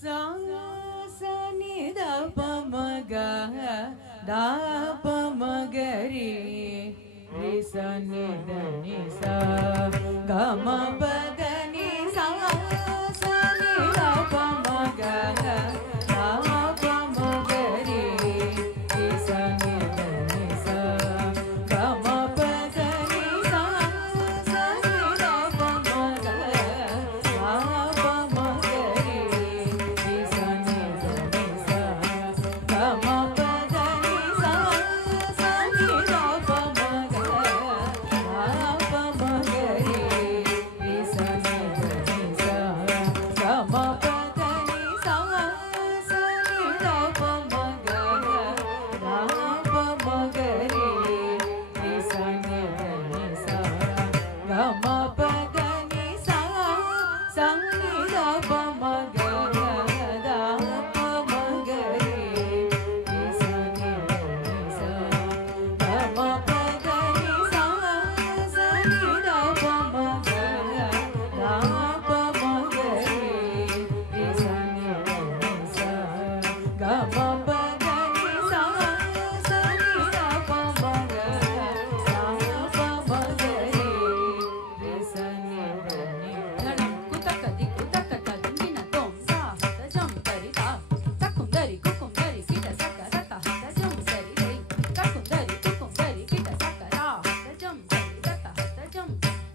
sa sa ni da pa ma ga da pa ma ga re re sa ni da ni sa ga ma pa da ni sa sa ni da pa ma ga da pa ma ga re re sa ni da ni sa ga ma pa da ni sa sa ni da pa ma ga da pa ma ga re re sa ni da ni sa ga ma pa da ni sa sa ni da pa ma ga da pa ma ga re re sa ni da ni sa ga ma pa da ni sa sa ni da pa ma ga da pa ma ga re re sa ni da ni sa ga ma pa da ni sa sa ni da pa ma ga da pa ma ga re re sa ni da ni sa ga ma pa da ni sa sa ni da pa ma ga da pa ma ga re re sa ni da ni sa ga ma pa da ni sa sa ni da pa ma ga da pa ma ga re re sa ni da ni ధళం కుతక దిక్కు తక్క తదిమిన తోం సా హత జం తరి తా తక్కుం దరి కుక్కుం దరి కిట సక రత హత జం సరి రై తక్కుం దరి కుక్కుం దరి కిట సక రా హత జం సరి రత హత జం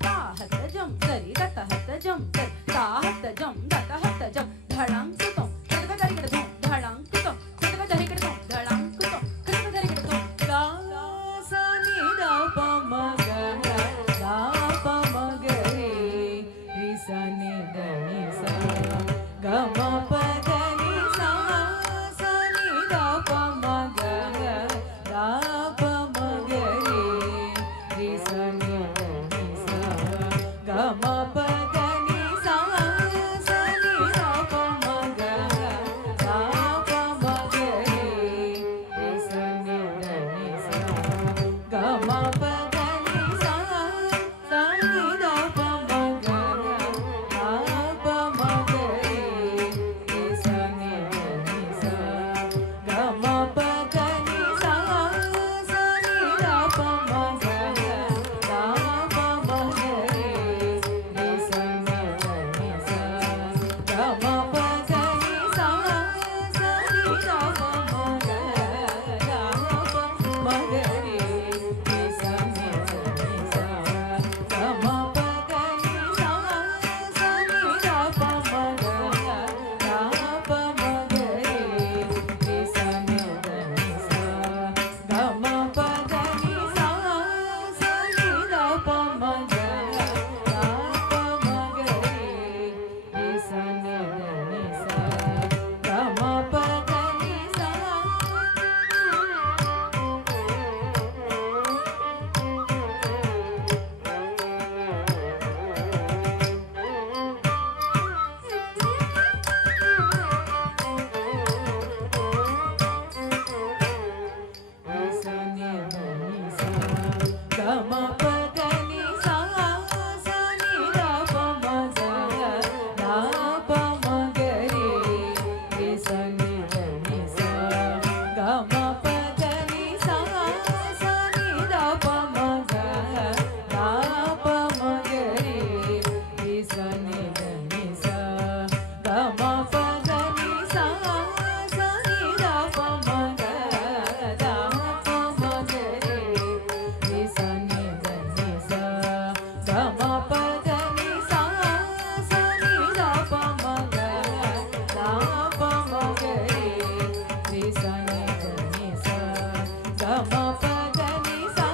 తా హత జం సరి రత హత జం సరి తా హత జం రత హత జం ధళం కుతం కదక దరి కిట తోం ధళం కుతం కదక దరి కిట తోం ధళం కుతం కదక దరి కిట తోం ga sa ni da pa ma ga da pa ma ga re re sa ni da ni sa ga ma pa da ni sa sa ni da pa ma ga da pa ma ga re re sa ni da ni sa ga ma pa da ni sa sa ni da pa ma ga da pa ma ga re re sa ni da ni sa ga ma pa da ni sa sa ni da pa ma ga da pa ma ga re re sa ni da ni sa ga ma pa da ni sa sa ni da pa ma ga da pa ma ga re re sa ni da ni sa ga ma pa da ni sa sa ni da pa ma ga da pa ma ga re re sa ni da ni sa ga ma pa da ni sa sa ni da pa ma ga da pa ma ga re re sa ni da ni sa ga ma pa da ni sa sa ni da pa ma ga da pa ma ga re re sa ni da ni sa ga ma pa da ni sa re sa ni da ni sa ga ma pa da ni sa sa ni da pa ma ga da pa ma ga re re sa ni da ni sa ga ma pa da ni sa sa ni da pa ma ga da pa ma ga re re sa ni da ni sa ga ma pa da ni sa sa ni da pa ma ga da pa ma ga re re sa ni da ni sa ga ma pa da ni sa sa ni da pa ma ga da pa ma ga re re sa ni da ni sa ga ma pa da ni sa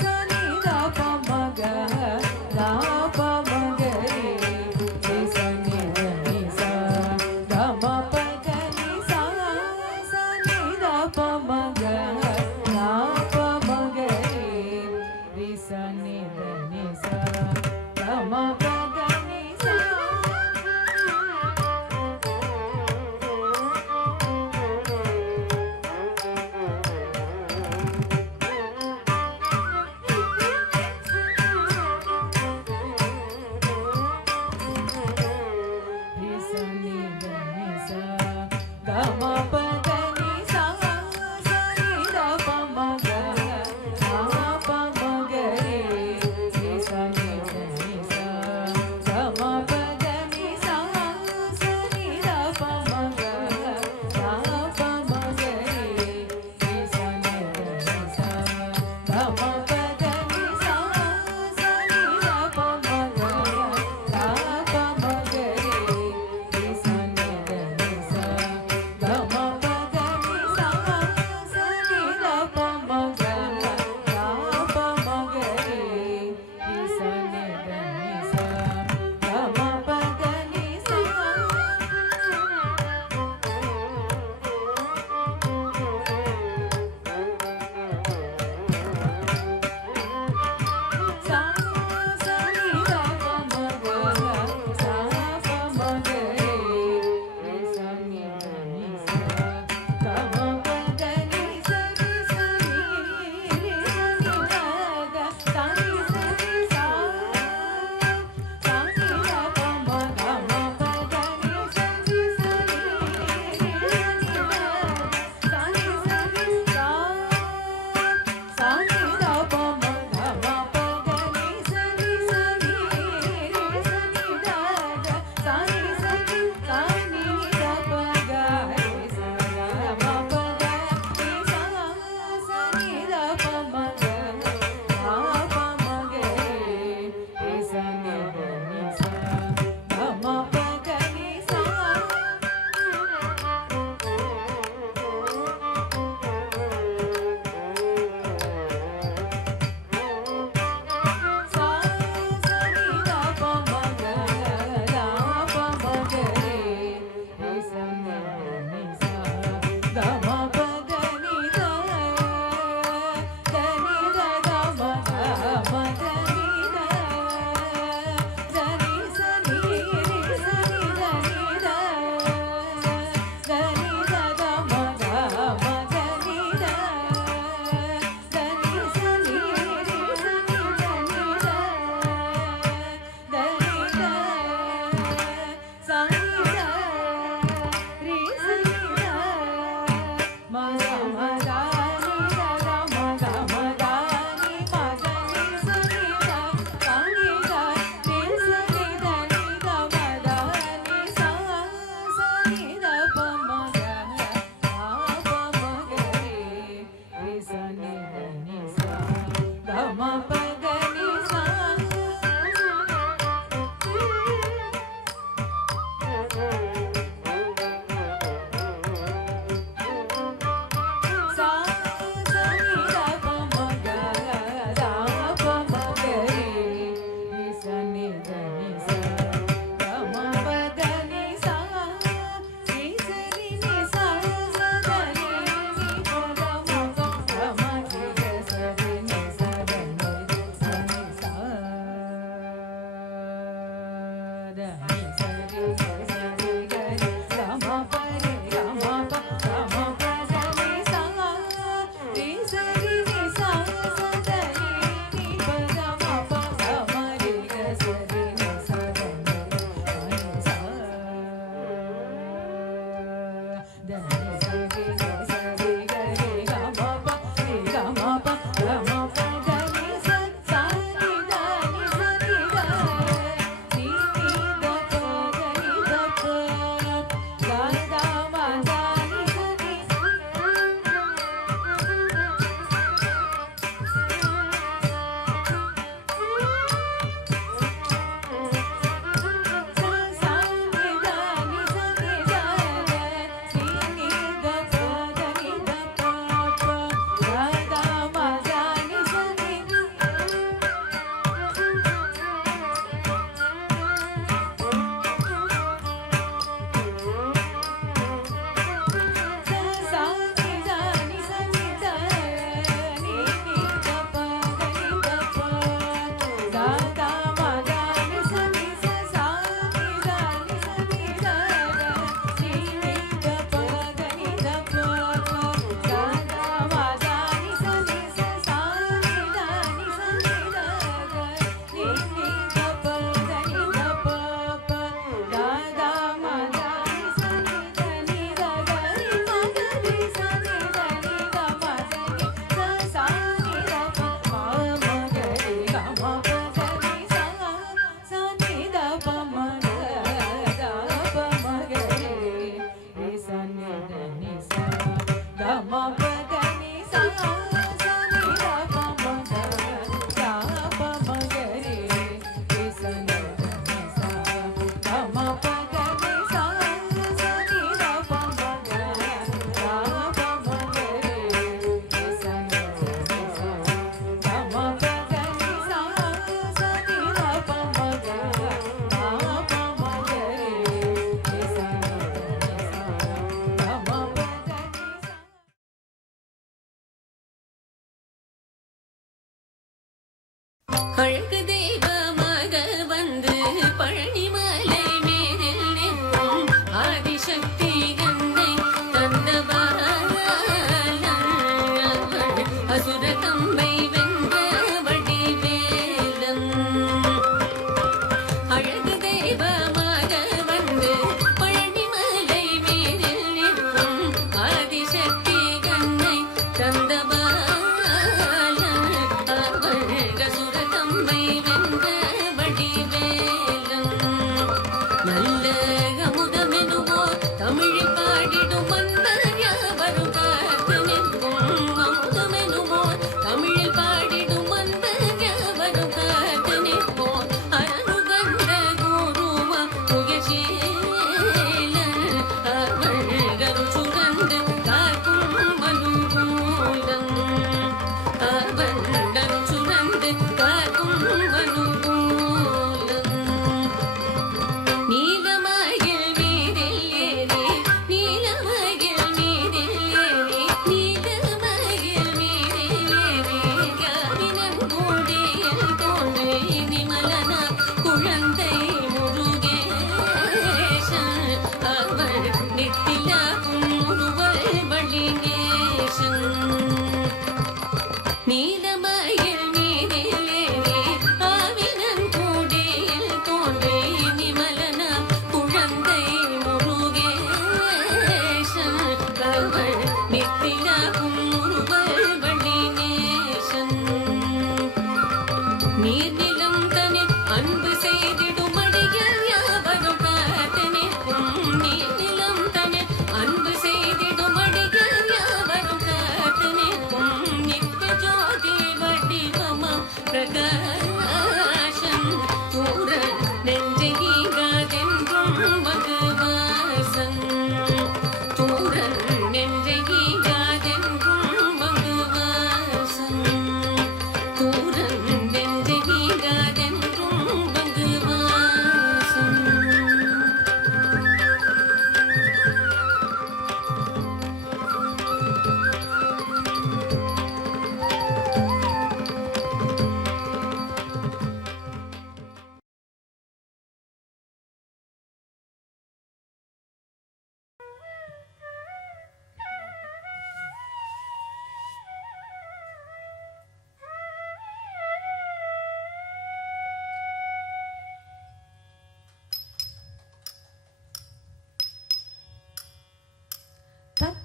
sa ni da pa ma ga da pa ma ga re re sa ni da ni sa ga ma pa da ni sa sa ni da pa ma ga da pa ma ga re re sa ni da ni sa ga ma pa da ni sa re sa ni da ni sa దని సరి సరి గరి గమ పరి గమ ప గమ పదని సా రి సరి ని సా సదని ని ప గమ ప గమ రి గ సరి ని సా దని సా దని సరి సరి గరి గమ ప రి గమ ప గమ ప దని సా సా ని దని సరి గ ని ని ద ప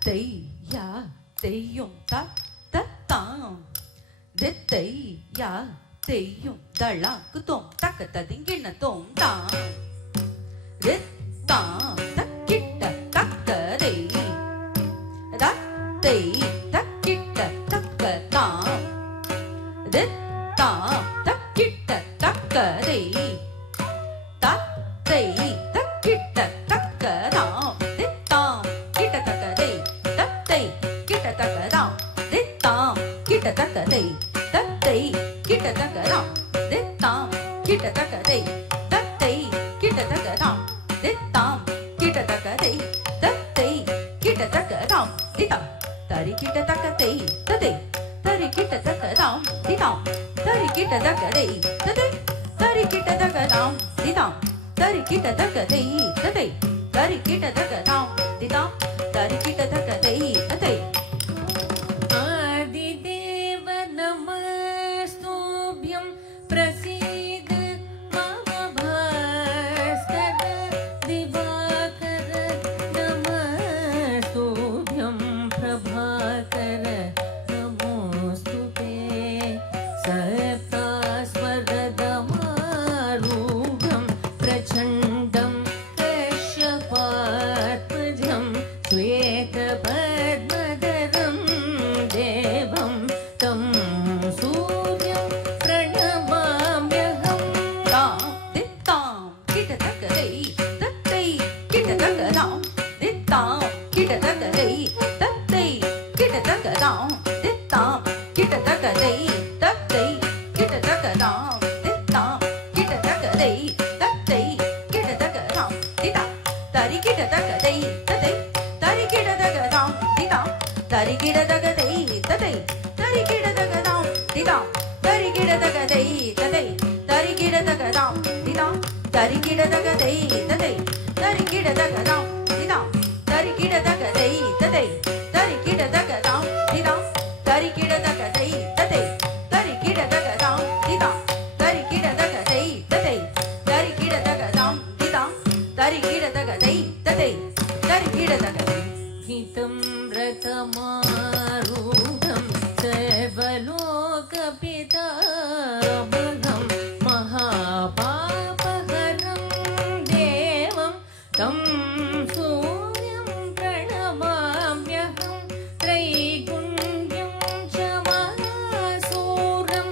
தையா தெய்யும் தாம் தையா தெய்யும் தளாக்கு தோம் தக்க ததிங்கின தோம் தாம் தாம் தக்கிட்ட தக்கதை தை தக்கிட்ட தக்க தாம் தாம் தக்கிட்ட தக்கதை தை தக்கிட்ட தக்கதாம் தாம் கிட்ட தக்கதை தத்தை கிட்ட தக்கதாம் தாம் கிட்ட தக்கதை தத்தை கிட்ட தக்கதாம் தாம் கிட்ட தக்கதை தத்தை கிட்ட தக்கதாம் தாம் கிட்ட தக்கதை தத்தை கிட்ட தக்கதாம் திதாம் தரி கிட்ட தக்கதை ததை தரி கிட்ட தக்கதாம் திதாம் தரி கிட்ட தக்கதை ததை தரி கிட்ட தக்கதாம் திதாம் தரி கிட்ட தக்கதை ததை தரி கிட்ட தக்கதாம் திதாம் தரி கிட்ட தக்கதை ததை आदिदेव नमस्तुभ्यं प्रसीद मम भास्कर दिवाकर नमस्तुभ्यं प्रभाकर नमोस्तुते सप्तास्वरदमारूढं प्रचण्डं कश्यपात्मजं श्वेतपद्मधरं देवं तं सूर्यं प्रणमाम्यहम् தாம் தித்தாம் கிட்ட தக்கதை தத்தை கிட்ட தக்கதாம் தித்தாம் கிட்ட தக்கதை தத்தை கிட்ட தக்கதாம் தித்தாம் கிட்ட தக்கதை தத்தை கிட்ட தக்கதாம் தித்தாம் கிட்ட தக்கதை தத்தை கிட்ட தக்கதாம் திதாம் தரி கிட்ட தக்கதை ததை தரி கிட்ட தக்கதாம் திதாம் தரி கிட்ட தக்கதை ததை தரி கிட்ட தக்கதாம் திதாம் தரி கிட்ட தக்கதை ததை தரி கிட்ட தக்கதாம் திதாம் தரி கிட்ட தக்கதை ததை தரி கிட்ட தக்கதாம் திதாம் தரி கிட்ட தக்கதை ததை தரி கிட்ட தக்கதாம் திதாம் தரி கிட்ட தக்கதை ததை தரி கிட்ட தக்கதாம் திதாம் தரி கிட்ட தக்கதை ததை தரி கிட்ட தக்கதாம் திதாம் தரி கிட்ட தக்கதை ததை தரி கிட்ட தக்கதை हितं रथमारूढं सर्वलोकपितामहं महापापहरं देवं तं सूर्यं प्रणमाम्यहं त्रैगुण्यं च महासूरं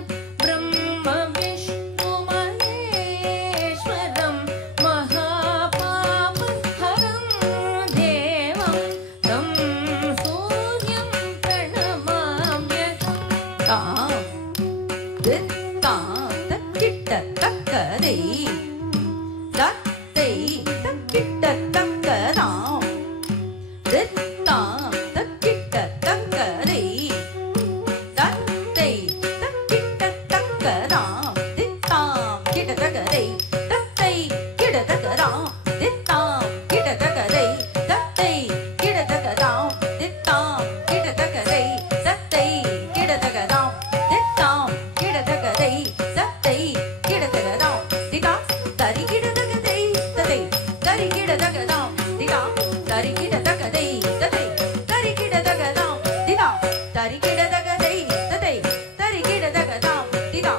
ब्रह्मविष्णुमहेश्वरं महापापहरं देवं तं सूर्यं प्रणमाम्यहम् தாம் தித்தாம் தக்கிட்ட தக்கதை தத்தை தக்கிட்ட தக்கதாம் தித்தாம் தக்கிட்ட தக்கதை தத்தை தக்கிட்ட தக்கதாம் தித்தாம் கிட்ட தக்கதை தத்தை கிட்ட தக்கதாம் தித்தாம் கிட்ட தக்கதை தத்தை கிட்ட தக்கதாம் தித்தாம் கிட்ட தக்கதை தத்தை கிட்ட தக்கதாம் தித்தாம் கிட்ட தக்கதை தத்தை கிட்ட தக்கதாம் திதா தரி கிட்ட தக்கதை ததை தரி கிட்ட தக்கதாம் திதா தரி கிட்ட தக்கதை ததை தரி கிட்ட தக்கதாம் திதா தரி கிட்ட தக்கதை ததை தரி கிட்ட தக்கதாம் திதா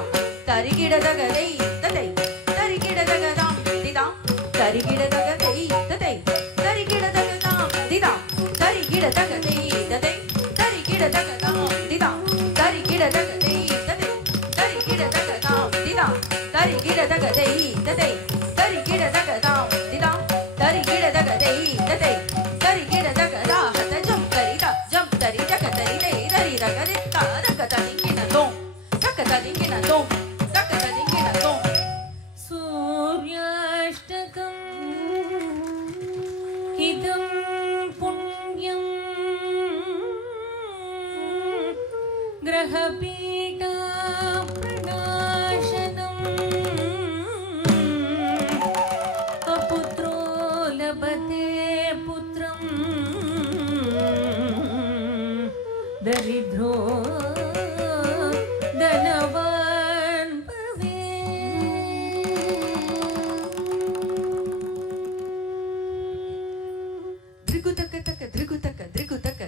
தரி கிட்ட தக்கதை ததை தரி கிட்ட தக்கதாம் திதா தரி கிட்ட தக்கதை ததை தரி கிட்ட தக்கதாம் திதா தரி கிட்ட தக்கதை ததை தரி கிட்ட தக்கதாம் திதா தரி கிட்ட தக்கதை ததை தரி கிட்ட தக்கதாம் திதா தரி கிட்ட தக்கதை ததை தரி கிட்ட தக்கதாம் திதா தரி கிட்ட தக்கதை ததை தரி கிட்ட தக்கதா ஹத ஜம் கரிதா ஜம் தரி தக்க தரி தை தரி ரகரித்தா தக்க ததிங்கின தோம் தக்க ததிங்கின தோம் தக்க ததிங்கின தோம் सूर्याष्टकम् इदं पुण्यं ग्रहपीठा प्रणाशनम् अपुत्रो लभते पुत्रं दरिद्रो धनवान् भवेत्। திரிகுதக்க தக்க திரிகுதக்க திரிகுதக்க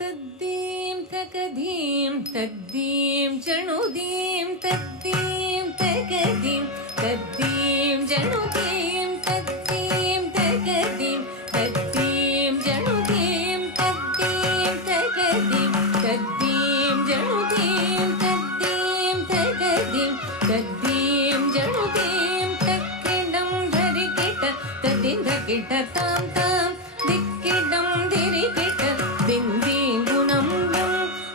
तद्दीं तकदीं तद्दीं जणुदीं तद्दीं तकदीं तद्दीं जणुदीं तद्दीं तकदीं तद्दीं जणुदीं तद्दीं तकदीं तद्दीं जणुदीं तद्दीं तकदीं तद्दीं जणुदीं तक्किडं धरिकिट तद्दीं धकिट तां तां दिक्किडं धिरिकिट बिंदी गुणं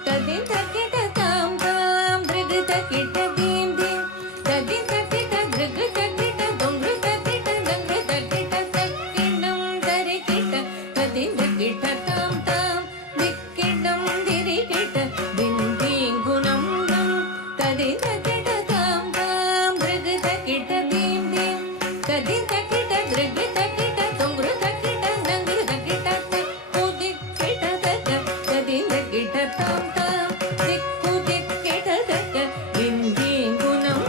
तद्दीं तकिट तां तां दृग तकिट दीं दीं तद्दीं तकिट दृग तकिट दोंगृ तकिट दंगृ तकिट तक्किडं धरिकिट तद्दीं धकिट तां तां दिक्किडं धिरिकिट बिंदी गुणं तद्दीं तकिट तां तां दृग तकिट दीं दीं तद्दीं तकिट दृग तकिट दोंगृ तकिट दंगृ तकिट तक्कु दिक्किट तक तद्दीं तकिट तां तां दिक्कु दिक्किट तक बिंदी गुणं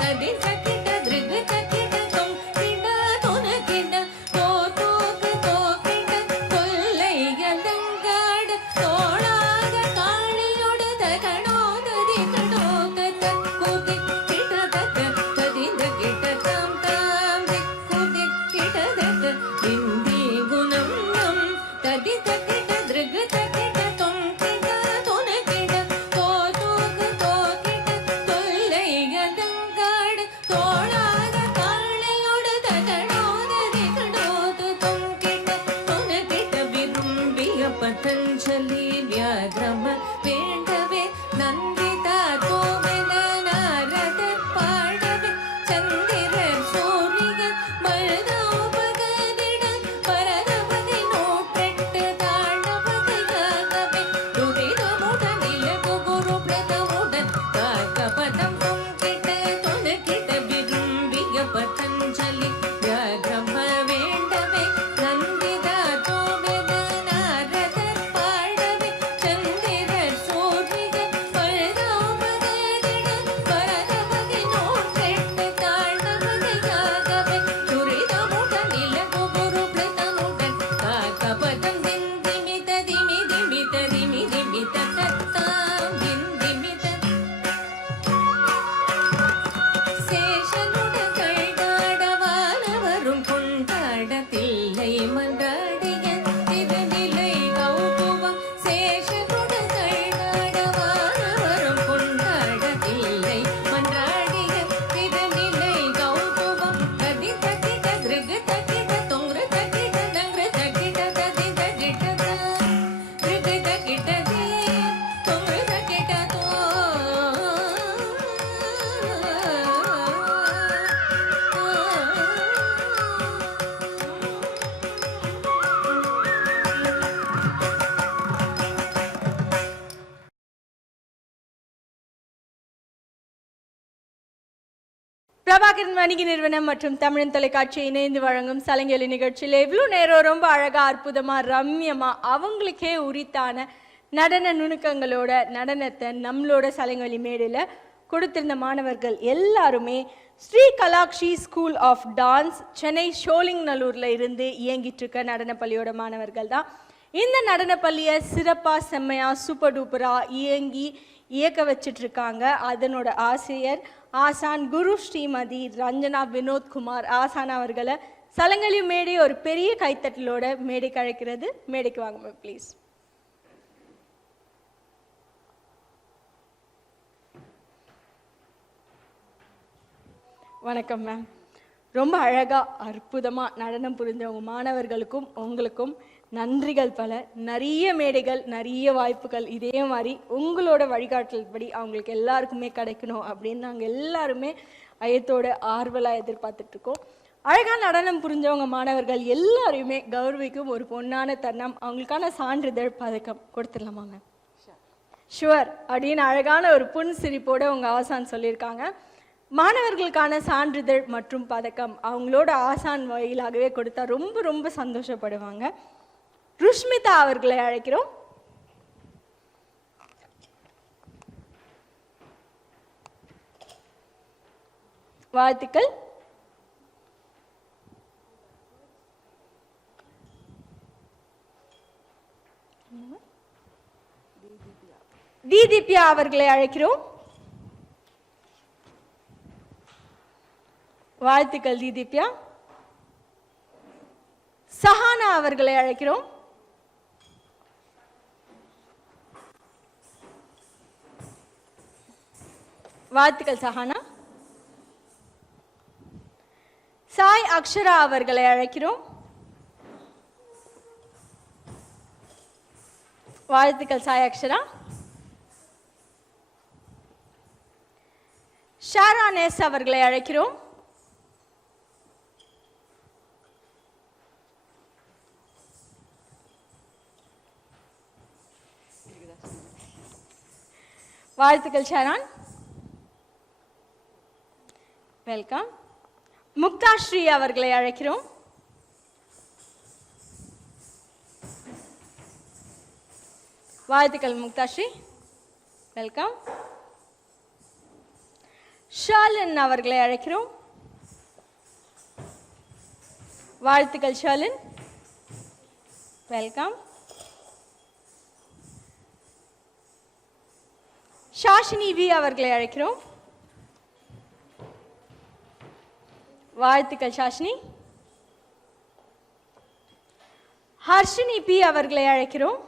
तद्दीं तकिट दृग तकिट तों किड तोन किड तो तोक तोकिट கொல்லையலங்காடு தோளாக காளியோடு தகனோத திகடோக தக்கு திக்கிட தக்க ததிந்த கிட்ட தாம் தாம் திக்கு திக்கிட தக்க பிந்தி குணம் ததி தக்கிட திருக தக்கிட தொம் கிட தொன கிட தோ தோக தோக்கிட கொல்லையலங்காடு தோளாக காளியோடு தகனோத திகடோக தொம் கிட தொன கிட விரும்பிய பதஞ்சலி வியாகிரம வேண்டவே நந்திதா தோமென நாரதர் பாடவே சந்திரர் சூரியன் மருதோபகனிட பரதவகை நூற்றெட்டு தாண்டவகையாகவே துரிதமுடன் இலகு குரு பிரதமுடன் காக்க பதம் தொங்கிட்ட தொனக்கிட்ட விரும்பிய பதஞ்சலி வியாகிரம வேண்டவே நந்திதா தோமென நாரதர் பாடவே சந்திரர் சூரியன் மருதோபகனிட பரதவகை நூற்றெட்டு தாண்டவகையாகவே துரிதமுடன் இலகு குரு பிரதமுடன் காக்க பதம் திமித திமி திமித திமி திமித தத்தாம் திமித சேஷனுடன் கைதாட வானவரும் கொண்டாட தில்லை மன்றாடிய திருநிலை கௌதுவம் சேஷனுடன் கைதாட வானவரும் கொண்டாட தில்லை மன்றாடிய திருநிலை கௌதுவம் ததி தகிட திருகு தகிட தொங்கு தகிட தங்கு தகிட ததி தகிட திருகு தகிட தே தொங்கு தகிட தோ பிரபாகரன் வணிக நிறுவனம் மற்றும் தமிழன் தொலைக்காட்சி இணைந்து வழங்கும் சலங்கெலி நிகழ்ச்சியில் இவ்வளோ நேரம் ரொம்ப அழகா அற்புதமா ரம்யமா அவங்களுக்கே உரித்தான நடன நுணுக்கங்களோட நடனத்தை நம்மளோட சலங்கெலி மேடையில் கொடுத்திருந்த மாணவர்கள் எல்லாருமே Sri Kalakshi school of dance Chennai ஷோலிங்நல்லூர்ல இருந்து இயங்கிட்டு இருக்க நடனப்பள்ளியோட மாணவர்கள் தான். இந்த நடனப்பள்ளியை சிறப்பாக செம்மையாக சூப்பர் டூப்பராக இயக்க வச்சிட்டு இருக்காங்க. அதனோட ஆசிரியர் ஆசான் குரு ஸ்ரீமதி ரஞ்சனா வினோத்குமார் ஆசான் அவர்களை சலங்கெலி மேடை ஒரு பெரிய கைத்தட்டலோட மேடைக்கு அழைக்கிறது. மேடைக்கு வாங்க ப்ளீஸ். வணக்கம் மேம். ரொம்ப அழகாக அற்புதமாக நடனம் புரிஞ்சவங்க மாணவர்களுக்கும் உங்களுக்கும் நன்றிகள் பல. நிறைய மேடைகள் நிறைய வாய்ப்புகள் இதே மாதிரி உங்களோட வழிகாட்டல் படி அவங்களுக்கு எல்லாருக்குமே கிடைக்கணும் அப்படின்னு நாங்கள் எல்லாருமே ஐயத்தோட ஆர்வலாக எதிர்பார்த்துட்ருக்கோம். அழகாக நடனம் புரிஞ்சவங்க மாணவர்கள் எல்லாரையுமே கௌரவிக்கும் ஒரு பொன்னான தருணம். அவங்களுக்கான சான்றிதழ் பதக்கம் கொடுத்துடலாமா மேம்? ஷுவர் அப்படின்னு அழகான ஒரு புன் சிரிப்போட உங்கள் ஆசான் சொல்லியிருக்காங்க. மாணவர்களுக்கான சான்றிதழ் மற்றும் பதக்கம் அவங்களோட ஆசான் வழியிலாகவே கொடுத்தா ரொம்ப ரொம்ப சந்தோஷப்படுவாங்க. ருஷ்மிதா அவர்களை அழைக்கிறோம். வாழ்த்துக்கள். தீதிப்யா அவர்களை அழைக்கிறோம். வாழ்த்துக்கள் தீதிப்யா. சஹானா அவர்களை அழைக்கிறோம். வாழ்த்துக்கள் சஹானா. சாய் அக்ஷரா அவர்களை அழைக்கிறோம். வாழ்த்துக்கள் சாய் அக்ஷரா. ஷாரா நேஸ் அவர்களை அழைக்கிறோம். வாழ்த்துக்கள் ஷாரான். வெல்கம். முக்தா ஸ்ரீ அவர்களை அழைக்கிறோம். வாழ்த்துக்கள் முக்தா ஸ்ரீ. வெல்கம். ஷாலின் அவர்களை அழைக்கிறோம். வாழ்த்துக்கள் ஷாலின். வெல்கம். ஷாஷினி வி அவர்களை அழைக்கிறோம். வாழ்த்துக்கள் ஷாஷினி. ஹர்ஷினி பி அவர்களை அழைக்கிறோம்.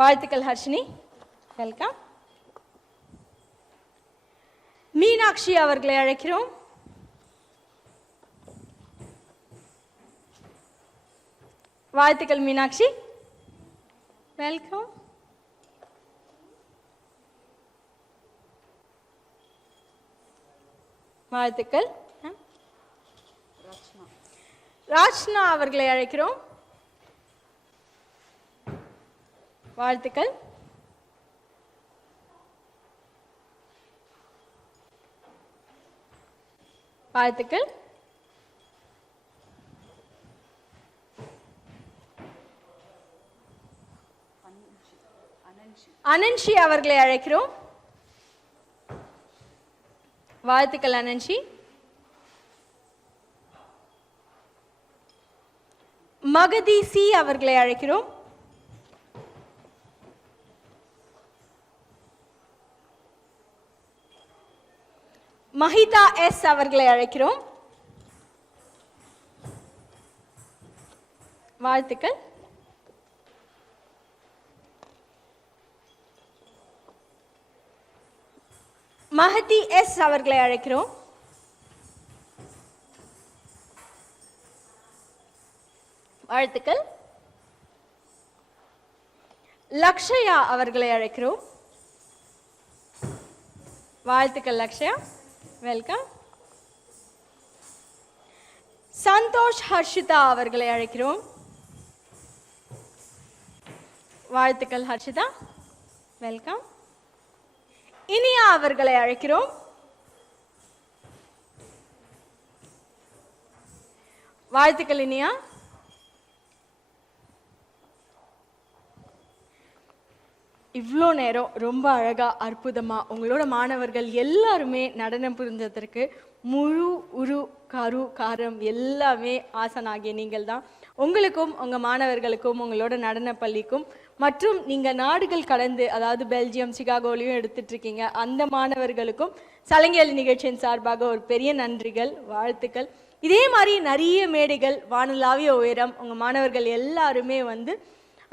வாழ்த்துக்கள் ஹர்ஷினி. வெல்கம். மீனாட்சி அவர்களை அழைக்கிறோம். வாழ்த்துக்கள் மீனாட்சி. வெல்கம். வாழ்த்துக்கள். ராஜ்னா அவர்களை அழைக்கிறோம். வாழ்த்துக்கள். வாழ்த்துக்கள். அனன்ஷி அவர்களை அழைக்கிறோம். வாழ்த்துக்கள் அனன்ஷி. மகதி சி அவர்களை அழைக்கிறோம். மஹிதா எஸ் அவர்களை அழைக்கிறோம். வாழ்த்துக்கள். மஹதி எஸ் அவர்களை அழைக்கிறோம். வாழ்த்துக்கள். லக்ஷயா அவர்களை அழைக்கிறோம். வாழ்த்துக்கள் லக்ஷயா. வெல்கம். சந்தோஷ் ஹர்ஷிதா அவர்களை அழைக்கிறோம். வாழ்த்துக்கள் ஹர்ஷிதா. வெல்கம். இனியா அவர்களை அழைக்கிறோம். வாழ்த்துக்கள் இனியா. இவ்வளோ நேரம் ரொம்ப அழகா அற்புதமா உங்களோட மாணவர்கள் எல்லாருமே நடனம் புரிந்ததற்கு முழு காரம் எல்லாமே ஆசனாகிய நீங்கள் தான். உங்களுக்கும் உங்கள் மாணவர்களுக்கும் உங்களோட நடன பள்ளிக்கும் மற்றும் நீங்கள் நாடுகள் கடந்து அதாவது பெல்ஜியம் சிகாகோலையும் எடுத்துட்டு இருக்கீங்க அந்த மாணவர்களுக்கும் சலங்கேலி நிகழ்ச்சியின் சார்பாக ஒரு பெரிய நன்றிகள் வாழ்த்துக்கள். இதே மாதிரி நிறைய மேடைகள் வானளாவிய உயரம் உங்கள் மாணவர்கள் எல்லாருமே வந்து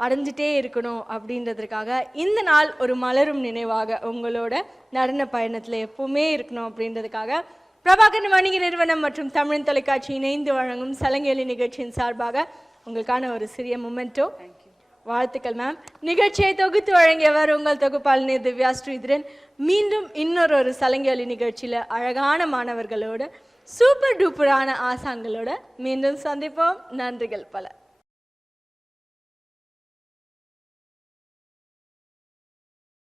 அடைஞ்சிட்டே இருக்கணும் அப்படின்றதுக்காக இந்த நாள் ஒரு மலரும் நினைவாக உங்களோட நடன பயணத்தில் எப்பவுமே இருக்கணும் அப்படின்றதுக்காக பிரபாகரன் வணிக நிறுவனம் மற்றும் தமிழ் தொலைக்காட்சி இணைந்து வழங்கும் சலங்கேலி நிகழ்ச்சியின் சார்பாக உங்களுக்கான ஒரு சிறிய மொமெண்டோ. வாழ்த்துக்கள் மேம். நிகழ்ச்சியை தொகுத்து வழங்கியவர் உங்கள் தொகுப்பாளினி திவ்யா ஸ்ரீதரன். மீண்டும் இன்னொரு சலங்கேலி நிகழ்ச்சியில் அழகான மாணவர்களோட சூப்பர் டூப்பரான ஆசான்களோட மீண்டும் சந்திப்போம். நன்றிகள் பல.